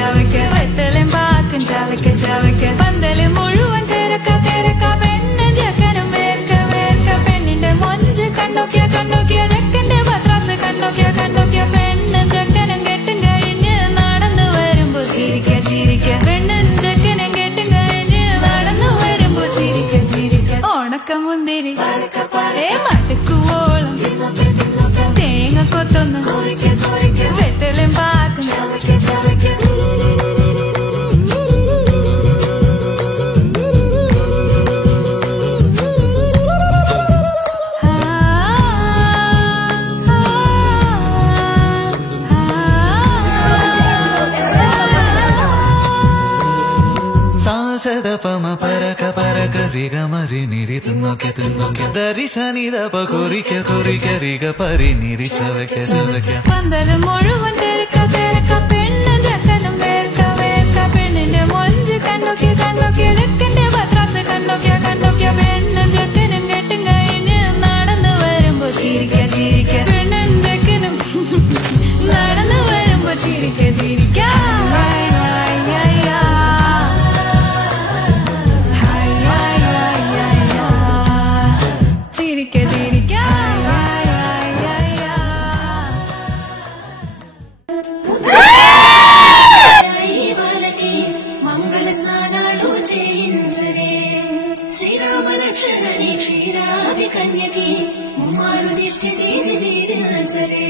ചവയ്ക്ക വെത്തലും പാക്കും ചവയ്ക്ക ചവയ്ക്ക പന്തല് മുഴുവൻ തിരക്ക തിരക്ക പെണ്ണ് ചെക്കനും വേർക്ക വേർക്ക പെണ്ണിന്റെ മൊഞ്ച് കണ്ടോക്കിയ കണ്ടോക്കിയ ചെക്കന്റെ പത്രാസ് കണ്ടോക്കിയ കണ്ടോക്കിയ പെണ്ണും ചെക്കനും കെട്ടും കഴിഞ്ഞ് നടന്നു വരുമ്പോ ചിരിക്ക ചിരിക്ക പെണ്ണും ചെക്കനും കെട്ടും കഴിഞ്ഞ് നടന്നു വരുമ്പോ ചിരിക്ക ചിരിക്ക ഓണക്കമുന്തിരി മടുക്കുവോളം തേങ്ങ കൊത്തൊന്ന് വെത്തലും പാക്കും ചവയ്ക്ക ചവയ്ക്ക പമ പരക പരക റിഗ മരി നിരി തിന്നോക്കെ തിന്നോക്കെ ദരി സനിത പകുറിക്ക കുറിക്ക റിഗ പരി നിരി ചവയ്ക്ക ചവയ്ക്ക പന്തല് മുഴുവൻ തിരക്ക തിരക്ക പെണ്ണും ചെക്കനും വേർക്ക വേർക്ക പെണ്ണിന്റെ മൊഞ്ച് കണ്ടോക്കിയ കണ്ടോക്കിയ ചെക്കന്റെ പത്രാസ് കണ്ടോക്കിയ കണ്ടോക്കിയ പെണ്ണും ചെക്കനും കെട്ടും കഴിഞ്ഞ് നടന്നു വരുമ്പോ ചിരിക്ക ചിരിക്ക പെണ്ണും ചെക്കനും നടന്നു വരുമ്പോ ചിരിക്ക ചിരിക്ക శ్రీరామరక్షణి క్షీరాది కన్యకి మారుదిష్టి తీరి తీరిన సరే